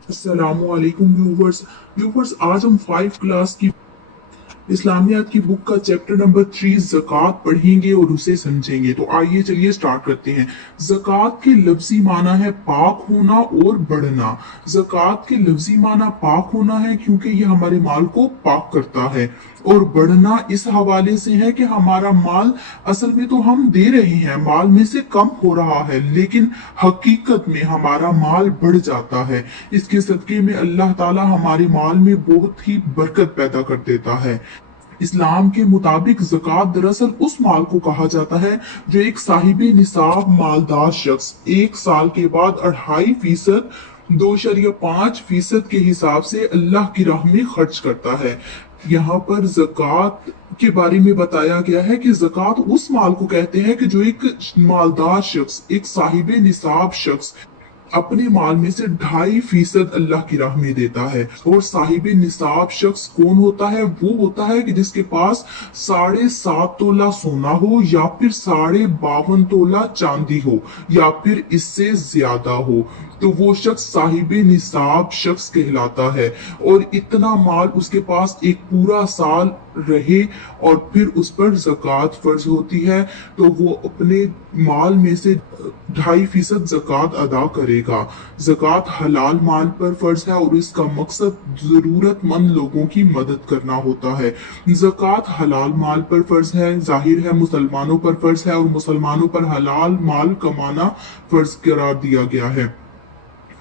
अस्सलामुअलैकुम व्यूवर्स आज हम 5 क्लास की इस्लामियात की बुक का चैप्टर नंबर 3 ज़कात पढ़ेंगे और उसे समझेंगे। तो आइए चलिए स्टार्ट करते हैं। ज़कात के लफ्जी माना है पाक होना और बढ़ना। ज़कात के लफ्जी माना पाक होना है क्योंकि ये हमारे माल को पाक करता है, और बढ़ना इस हवाले से है कि हमारा माल असल में तो हम दे रहे हैं, माल में से कम हो रहा है, लेकिन हकीकत में हमारा माल बढ़ जाता है। इसके सदके में अल्लाह ताला हमारे माल में बहुत ही बरकत पैदा कर देता है। इस्लाम के मुताबिक ज़कात दरअसल उस माल को कहा जाता है जो एक साहिब निसाब मालदार शख्स 1 साल के बाद 2.5% 2.5% के हिसाब से अल्लाह की राह में खर्च करता है। यहाँ पर ज़कात के बारे में बताया गया है कि ज़कात उस माल को कहते हैं कि जो एक मालदार शख्स, एक साहिब निसाब शख्स अपने माल में से 2.5% अल्लाह की राह में देता है। और साहिब निसाब शख्स कौन होता है? वो होता है कि जिसके पास 7.5 तोला सोना हो, या फिर 52.5 तोला चांदी हो, या फिर इससे ज्यादा हो, तो वो शख्स साहिब निसाब शख्स कहलाता है। और इतना माल उसके पास एक पूरा साल रहे और फिर उस पर ज़कात फर्ज होती है, तो वो अपने माल में से 2.5% ज़कात अदा करेगा। ज़कात हलाल माल पर फर्ज है और इसका मकसद जरूरतमंद लोगों की मदद करना होता है। ज़कात हलाल माल पर फर्ज है, जाहिर है मुसलमानों पर फर्ज है, और मुसलमानों पर हलाल माल कमाना फर्ज करार दिया गया है।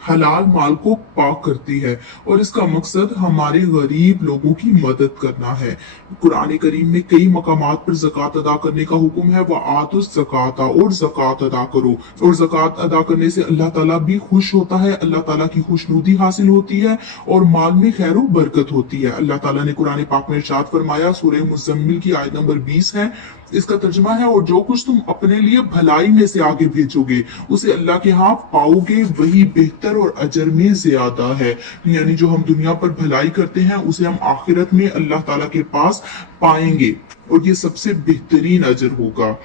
हलाल माल को पाक करती है और इसका मकसद हमारे गरीब लोगों की मदद करना है। कुरान करीम में कई मकामात पर ज़कात अदा करने का हुक्म है। वह आतुस ज़कात, और ज़कात अदा करो। और ज़कात अदा करने से अल्लाह ताला भी खुश होता है, अल्लाह ताला की खुशनुदी हासिल होती है और माल में खैर बरकत होती है। अल्लाह ताला ने कुरान पाक में इरशाद फरमाया, सूरह मुज़म्मिल की आयत नंबर 20 है, इसका तर्जुमा है, और जो कुछ तुम अपने लिए भलाई में से आगे भेजोगे उसे अल्लाह के यहाँ पाओगे, वही बेहतर और अजर में ज्यादा है। यानी जो हम दुनिया पर भलाई करते हैं उसे हम आखिरत में अल्लाह ताला के पास पाएंगे, और ये सबसे बेहतरीन अजर होगा।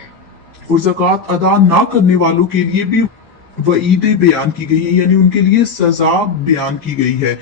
और ज़कात अदा ना करने वालों के लिए भी वईदें बयान की गई है, यानी उनके लिए सजा बयान की गई है।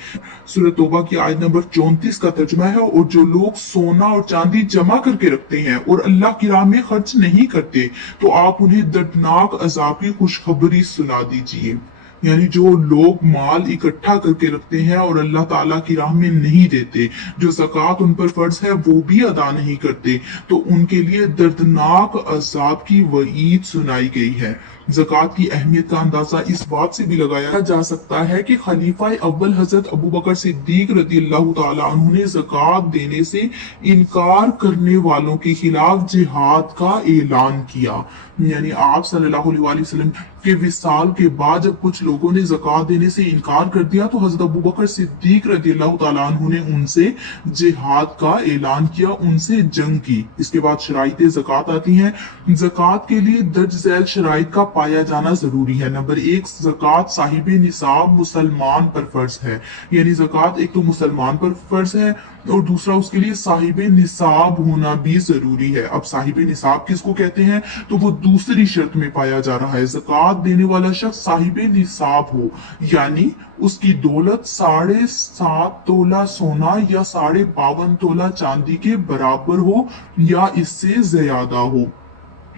सूरह तौबा की आयत नंबर 34 का तर्जुमा है, और जो लोग सोना और चांदी जमा करके रखते हैं और अल्लाह की राह में खर्च नहीं करते, तो आप उन्हें दर्दनाक अजाब की खुशखबरी सुना दीजिए। यानी जो लोग माल इकट्ठा करके रखते हैं और अल्लाह ताला की राह में नहीं देते, जो ज़कात उन पर फर्ज है वो भी अदा नहीं करते, तो उनके लिए दर्दनाक अजाब की वईद सुनाई गई है। ज़कात की अहमियत का अंदाजा इस बात से भी लगाया जा सकता है कि खलीफा अव्वल हजरत अबू बकर सिद्दीक रज़ी अल्लाह तआला अन्हु ने ज़कात देने से इनकार करने वालों के खिलाफ जिहाद का ऐलान किया। यानी आप सल्लल्लाहु अलैहि वसल्लम के विसाल के बाद जब कुछ लोगों ने ज़कात देने से इनकार कर दिया, तो हजरत अबू बकर सिद्दीक रज़ी अल्लाह तआला अन्हु ने उनसे जिहाद का ऐलान किया, उनसे जंग की। इसके बाद शराइत ज़कात आती हैं। ज़कात के लिए दर्ज झैल शराइत का पाया जाना जरूरी है। नंबर 1, ज़कात साहिब निसाब मुसलमान पर फर्ज है। यानी ज़कात एक तो मुसलमान पर फर्ज है, और दूसरा उसके लिए साहिब निसाब होना भी जरूरी है। अब साहिब निसाब किसको कहते हैं? तो वो दूसरी शर्त में पाया जा रहा है। ज़कात देने वाला शख्स साहिब निसाब हो, यानी उसकी दौलत 7.5 तोला सोना या 52.5 तोला चांदी के बराबर हो या इससे ज्यादा हो।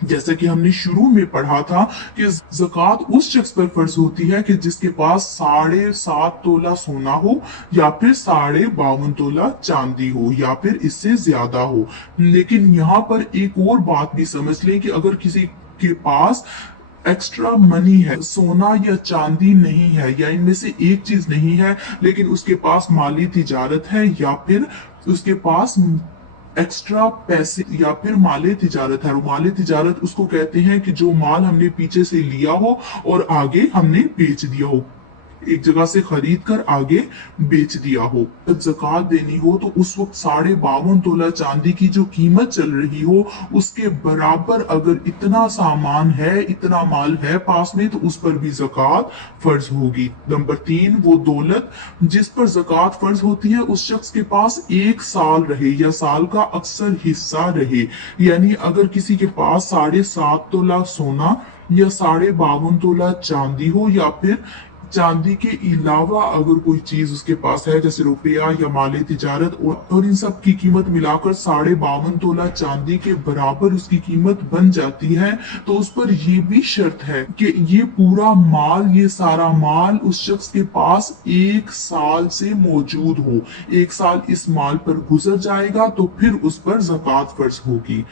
जैसे कि हमने शुरू में पढ़ा था कि ज़कात उस शख्स पर फर्ज होती है कि जिसके पास 7.5 तोला सोना हो, या फिर 52.5 तोला चांदी हो, या फिर इससे ज्यादा हो। लेकिन यहाँ पर एक और बात भी समझ लें कि अगर किसी के पास एक्स्ट्रा मनी है, सोना या चांदी नहीं है, या इनमें से एक चीज नहीं है, लेकिन उसके पास माली तिजारत है, या फिर उसके पास एक्स्ट्रा पैसे या फिर माले तिजारत है। माले तिजारत उसको कहते हैं कि जो माल हमने पीछे से लिया हो और आगे हमने बेच दिया हो, एक जगह से खरीद कर आगे बेच दिया हो। जब ज़कात देनी हो तो उस वक्त 52.5 तोला चांदी की जो कीमत चल रही हो उसके बराबर अगर इतना सामान है, इतना माल है पास में, तो उस पर भी ज़कात फर्ज होगी। नंबर 3, वो दौलत जिस पर ज़कात फर्ज होती है उस शख्स के पास 1 साल रहे या साल का अक्सर हिस्सा रहे। यानी अगर किसी के पास 7.5 तोला सोना या 52.5 तोला चांदी हो, या फिर चांदी के अलावा अगर कोई चीज उसके पास है जैसे रुपया या माले तिजारत और इन सब की कीमत मिलाकर 52.5 तोला चांदी के बराबर उसकी कीमत बन जाती है, तो उस पर ये भी शर्त है कि ये पूरा माल, ये सारा माल उस शख्स के पास 1 साल से मौजूद हो। 1 साल इस माल पर गुजर जाएगा तो फिर उस पर ज़कात फर्ज होगी।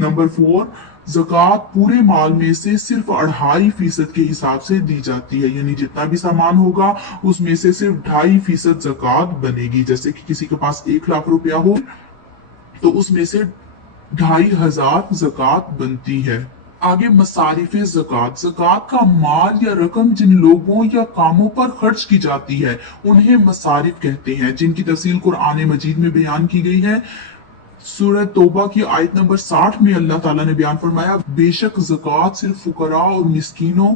नंबर 4, ज़कात पूरे माल में से सिर्फ 2.5% के हिसाब से दी जाती है, यानी जितना भी सामान होगा उसमें से सिर्फ 2.5% ज़कात बनेगी। जैसे कि किसी के पास 1 लाख रुपया हो तो उसमें से 2,500 ज़कात बनती है। आगे मसारिफ ज़कात। ज़कात का माल या रकम जिन लोगों या कामों पर खर्च की जाती है उन्हें मसारिफ कहते हैं, जिनकी तफसील कुरान मजीद में बयान की गई है। सूरह तौबा की आयत नंबर 60 में अल्लाह ताला ने बयान फरमाया, बेशक ज़कात सिर्फ फुकरा और मिस्कीनों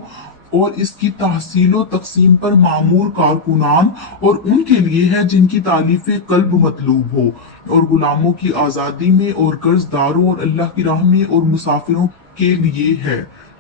और इसकी तहसीलो तकसीम पर मामूर कारकुनान और उनके लिए है जिनकी तालीफ कल्ब मतलूब हो, और गुलामों की आजादी में और कर्जदारों और अल्लाह की राह में और मुसाफिरों के लिए है।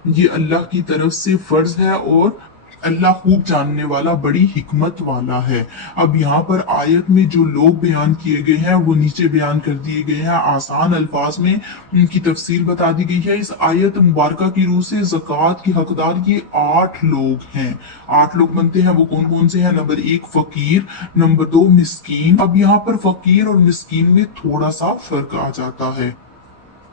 ये अल्लाह की तरफ से फर्ज है और अल्लाह खूब जानने वाला, बड़ी हिकमत वाला है। अब यहाँ पर आयत में जो लोग बयान किए गए हैं वो नीचे बयान कर दिए गए हैं, आसान अल्फाज में उनकी तफसील बता दी गई है। इस आयत मुबारका की रूह से ज़कात के हकदार ये 8 लोग हैं। 8 लोग बनते हैं, वो कौन कौन से हैं? नंबर 1 फकीर, नंबर 2 मिस्कीन। अब यहाँ पर फकीर और मिस्कीन में थोड़ा सा फर्क आ जाता है।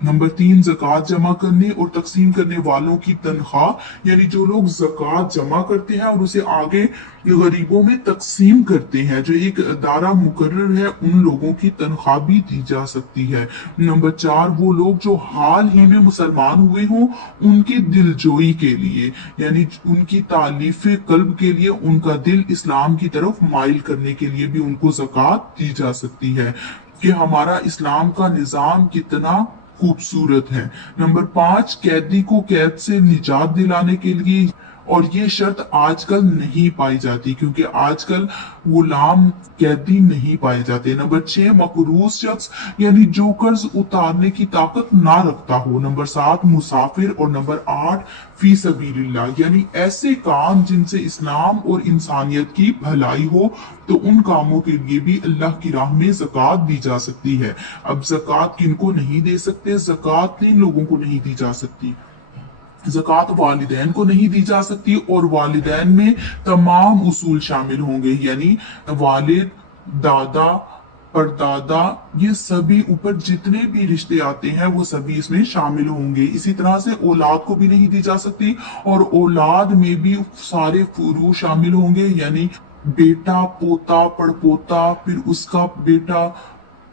नंबर 3 ज़कात जमा करने और तकसीम करने वालों की तनख्वाह, यानी जो लोग ज़कात जमा करते हैं और उसे आगे गरीबों में तकसीम करते हैं, जो एक अदारा मुकर्रर है, उन लोगों की तनख्वाह भी दी जा सकती है। नंबर 4 वो लोग जो हाल ही में मुसलमान हुए हों उनकी दिलजोई के लिए, यानी उनकी तालीफ कल्ब के लिए, उनका दिल इस्लाम की तरफ माइल करने के लिए भी उनको ज़कात दी जा सकती है कि हमारा इस्लाम का निज़ाम कितना खूबसूरत है। नंबर 5 कैदी को कैद से निजात दिलाने के लिए, और ये शर्त आजकल नहीं पाई जाती क्योंकि आजकल गुलाम कैदी नहीं पाए जाते। नंबर 6 मकरूज शख्स, यानी जो कर्ज उतारने की ताकत ना रखता हो। नंबर 7 मुसाफिर और नंबर 8 फी सबीलिल्लाह, यानी ऐसे काम जिनसे इस्लाम और इंसानियत की भलाई हो, तो उन कामों के लिए भी अल्लाह की राह में ज़कात दी जा सकती है। अब ज़कात किनको नहीं दे सकते? ज़कात 3 लोगों को नहीं दी जा सकती। ज़कात वालिदैन को नहीं दी जा सकती, और वालिदैन में तमाम उसूल शामिल होंगे, यानी वालिद, दादा, परदादा, ये सभी ऊपर जितने भी रिश्ते आते हैं वो सभी इसमें शामिल होंगे। इसी तरह से औलाद को भी नहीं दी जा सकती, और औलाद में भी सारे फुरू शामिल होंगे, यानी बेटा, पोता, पड़पोता, फिर उसका बेटा,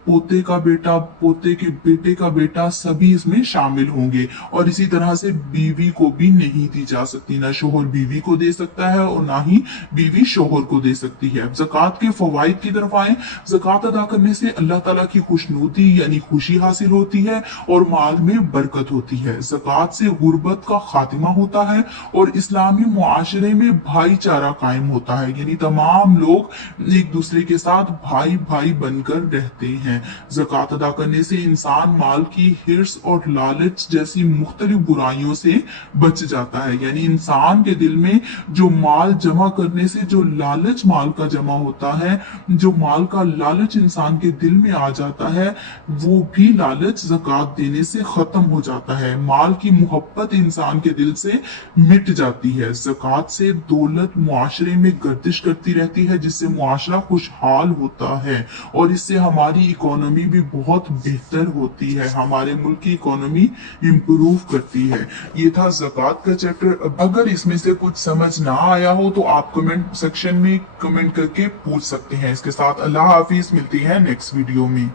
पोते का बेटा, पोते के बेटे का बेटा, सभी इसमें शामिल होंगे। और इसी तरह से बीवी को भी नहीं दी जा सकती, ना शोहर बीवी को दे सकता है और ना ही बीवी शोहर को दे सकती है। ज़कात के फवाइद की तरफ आए। ज़कात अदा करने से अल्लाह ताला की खुशनुदी यानी खुशी हासिल होती है और माल में बरकत होती है। ज़कात से गुर्बत का खात्मा होता है और इस्लामी मुआशरे में भाईचारा कायम होता है, यानी तमाम लोग एक दूसरे के साथ भाई भाई बनकर रहते हैं। ज़कात अदा करने से इंसान माल की हिर्स और लालच जैसी मुख्तलिफ बुराइयों से बच जाता है, यानी इंसान के दिल में जो माल जमा करने से जो लालच माल का जमा होता है, जो माल का लालच इंसान के दिल में आ जाता है, वो भी लालच ज़कात देने से खत्म हो जाता है। माल की मोहब्बत इंसान के दिल से मिट जाती है। ज़कात से दौलत मुआशरे में गर्दिश करती रहती है, जिससे मुआशरा खुशहाल होता है और इससे हमारी इकोनॉमी भी बहुत बेहतर होती है, हमारे मुल्क की इकोनॉमी इम्प्रूव करती है। ये था ज़कात का चैप्टर। अगर इसमें से कुछ समझ ना आया हो तो आप कमेंट सेक्शन में कमेंट करके पूछ सकते हैं। इसके साथ अल्लाह हाफिज, मिलती है नेक्स्ट वीडियो में।